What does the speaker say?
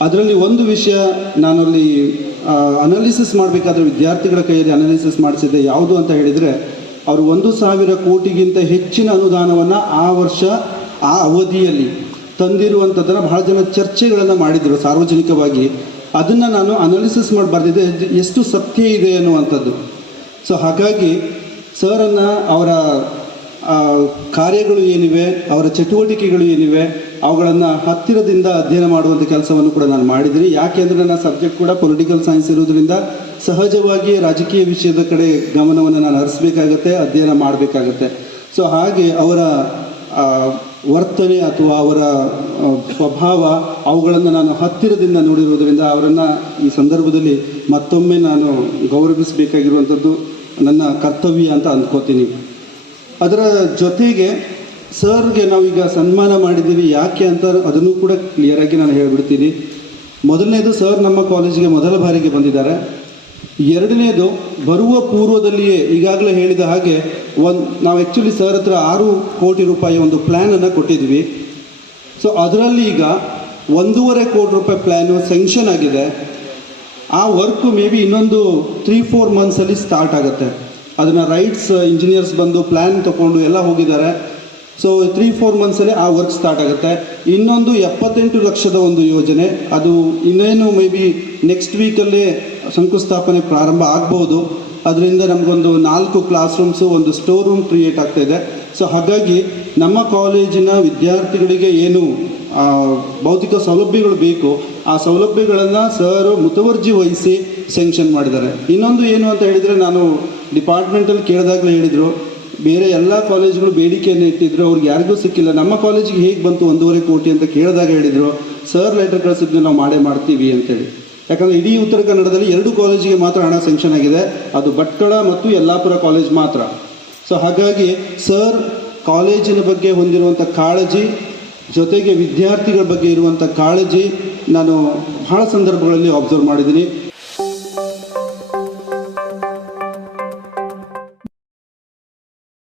ಅದರಲ್ಲಿ ಒಂದು ವಿಷಯ ನಾನಲ್ಲಿ ಅನಾಲಿಸಿಸ್ ಮಾಡಬೇಕಾದ್ರೆ ವಿದ್ಯಾರ್ಥಿಗಳ ಕೈಯಲ್ಲಿ ಅನಾಲಿಸಿಸ್ ಮಾಡಿಸಿದ್ದೆ ಯಾವುದು ಅಂತ ಹೇಳಿದರೆ, ಅವರು ಒಂದು ಸಾವಿರ ಕೋಟಿಗಿಂತ ಹೆಚ್ಚಿನ ಅನುದಾನವನ್ನು ಆ ವರ್ಷ, ಆ ಅವಧಿಯಲ್ಲಿ ತಂದಿರುವಂಥದ್ದನ್ನು ಬಹಳ ಜನ ಚರ್ಚೆಗಳನ್ನು ಮಾಡಿದರು ಸಾರ್ವಜನಿಕವಾಗಿ. ಅದನ್ನು ನಾನು ಅನಾಲಿಸಿಸ್ ಮಾಡಿ ಬರೆದಿದ್ದೆ ಎಷ್ಟು ಸತ್ಯ ಇದೆ ಅನ್ನುವಂಥದ್ದು ಸೊ ಹಾಗಾಗಿ ಸರನ್ನು ಅವರ ಕಾರ್ಯಗಳು ಏನಿವೆ, ಅವರ ಚಟುವಟಿಕೆಗಳು ಏನಿವೆ, ಅವುಗಳನ್ನು ಹತ್ತಿರದಿಂದ ಅಧ್ಯಯನ ಮಾಡುವಂಥ ಕೆಲಸವನ್ನು ಕೂಡ ನಾನು ಮಾಡಿದ್ದೀನಿ. ಯಾಕೆಂದರೆ ನನ್ನ ಸಬ್ಜೆಕ್ಟ್ ಕೂಡ ಪೊಲಿಟಿಕಲ್ ಸೈನ್ಸ್ ಇರೋದ್ರಿಂದ ಸಹಜವಾಗಿ ರಾಜಕೀಯ ವಿಷಯದ ಕಡೆ ಗಮನವನ್ನು ನಾನು ಹರಿಸಬೇಕಾಗತ್ತೆ, ಅಧ್ಯಯನ ಮಾಡಬೇಕಾಗತ್ತೆ. ಸೊ ಹಾಗೆ ಅವರ ವರ್ತನೆ ಅಥವಾ ಅವರ ಸ್ವಭಾವ ಅವುಗಳನ್ನು ನಾನು ಹತ್ತಿರದಿಂದ ನೋಡಿರುವುದರಿಂದ ಅವರನ್ನು ಈ ಸಂದರ್ಭದಲ್ಲಿ ಮತ್ತೊಮ್ಮೆ ನಾನು ಗೌರವಿಸಬೇಕಾಗಿರುವಂಥದ್ದು ನನ್ನ ಕರ್ತವ್ಯ ಅಂತ ಅಂದ್ಕೋತೀನಿ. ಅದರ ಜೊತೆಗೆ ಸರ್ಗೆ ನಾವೀಗ ಸನ್ಮಾನ ಮಾಡಿದ್ದೀವಿ, ಯಾಕೆ ಅಂತ ಅದನ್ನು ಕೂಡ ಕ್ಲಿಯರಾಗಿ ನಾನು ಹೇಳಿಬಿಡ್ತೀನಿ. ಮೊದಲನೇದು ಸರ್ ನಮ್ಮ ಕಾಲೇಜಿಗೆ ಮೊದಲ ಬಾರಿಗೆ ಬಂದಿದ್ದಾರೆ. ಎರಡನೇದು ಬರುವ ಪೂರ್ವದಲ್ಲಿಯೇ ಈಗಾಗಲೇ ಹೇಳಿದ ಹಾಗೆ ಒಂದು, ನಾವು ಆ್ಯಕ್ಚುಲಿ ಸರ್ ಹತ್ರ ಆರು ಕೋಟಿ ರೂಪಾಯಿ ಒಂದು ಪ್ಲ್ಯಾನನ್ನು ಕೊಟ್ಟಿದ್ವಿ. ಸೊ ಅದರಲ್ಲಿ ಈಗ ಒಂದೂವರೆ ಕೋಟಿ ರೂಪಾಯಿ ಪ್ಲ್ಯಾನು ಸ್ಯಾಂಕ್ಷನ್ ಆಗಿದೆ. ಆ ವರ್ಕು ಮೇ ಬಿ ಇನ್ನೊಂದು ತ್ರೀ ಫೋರ್ ಮಂತ್ಸಲ್ಲಿ ಸ್ಟಾರ್ಟ್ ಆಗುತ್ತೆ. ಅದನ್ನು ರೈಟ್ಸ್ ಇಂಜಿನಿಯರ್ಸ್ ಬಂದು ಪ್ಲ್ಯಾನ್ ತೊಗೊಂಡು ಎಲ್ಲ ಹೋಗಿದ್ದಾರೆ. ಸೊ ತ್ರೀ ಫೋರ್ ಮಂತ್ಸಲ್ಲಿ ಆ ವರ್ಕ್ ಸ್ಟಾರ್ಟ್ ಆಗುತ್ತೆ. ಇನ್ನೊಂದು ಎಪ್ಪತ್ತೆಂಟು ಲಕ್ಷದ ಒಂದು ಯೋಜನೆ. ಅದು ಇನ್ನೇನು ಮೇ ಬಿ ನೆಕ್ಸ್ಟ್ ವೀಕಲ್ಲಿ ಶಂಕುಸ್ಥಾಪನೆ ಪ್ರಾರಂಭ ಆಗ್ಬೋದು ಅದರಿಂದ ನಮಗೊಂದು ನಾಲ್ಕು ಕ್ಲಾಸ್ ರೂಮ್ಸು ಒಂದು ಸ್ಟೋರ್ ರೂಮ್ ಕ್ರಿಯೇಟ್ ಆಗ್ತಾ ಇದೆ. ಸೊ ಹಾಗಾಗಿ ನಮ್ಮ ಕಾಲೇಜಿನ ವಿದ್ಯಾರ್ಥಿಗಳಿಗೆ ಏನು ಭೌತಿಕ ಸೌಲಭ್ಯಗಳು ಬೇಕು. ಆ ಸೌಲಭ್ಯಗಳನ್ನು ಸರ್ ಮುತುವರ್ಜಿ ವಹಿಸಿ ಸ್ಯಾಂಕ್ಷನ್ ಮಾಡಿದ್ದಾರೆ. ಇನ್ನೊಂದು ಏನು ಅಂತ ಹೇಳಿದರೆ ನಾನು ಡಿಪಾರ್ಟ್ಮೆಂಟಲ್ಲಿ ಕೇಳಿದಾಗಲೇ ಹೇಳಿದರು, ಬೇರೆ ಎಲ್ಲ ಕಾಲೇಜುಗಳು ಬೇಡಿಕೆಯನ್ನು ಇಟ್ಟಿದ್ರು, ಅವ್ರಿಗೆ ಯಾರಿಗೂ ಸಿಕ್ಕಿಲ್ಲ. ನಮ್ಮ ಕಾಲೇಜಿಗೆ ಹೇಗೆ ಬಂತು ಒಂದೂವರೆ ಕೋಟಿ ಅಂತ ಕೇಳಿದಾಗ ಹೇಳಿದರು ಸರ್ ಲೆಟರ್ ಕಳಿಸಿದ್ದು ನಾವು ಮಾಡೇ ಮಾಡ್ತೀವಿ ಅಂತೇಳಿ. ಯಾಕಂದರೆ ಇಡೀ ಉತ್ತರ ಕನ್ನಡದಲ್ಲಿ ಎರಡು ಕಾಲೇಜಿಗೆ ಮಾತ್ರ ಹಣ ಸ್ಯಾಂಕ್ಷನ್ ಆಗಿದೆ. ಅದು ಭಟ್ಕಳ ಮತ್ತು ಯಲ್ಲಾಪುರ ಕಾಲೇಜ್ ಮಾತ್ರ. ಸೊ ಹಾಗಾಗಿ ಸರ್ ಕಾಲೇಜಿನ ಬಗ್ಗೆ ಹೊಂದಿರುವಂಥ ಕಾಳಜಿ ಜೊತೆಗೆ ವಿದ್ಯಾರ್ಥಿಗಳ ಬಗ್ಗೆ ಇರುವಂಥ ಕಾಳಜಿ ನಾನು ಬಹಳ ಸಂದರ್ಭಗಳಲ್ಲಿ ಅಬ್ಸರ್ವ್ ಮಾಡಿದ್ದೀನಿ.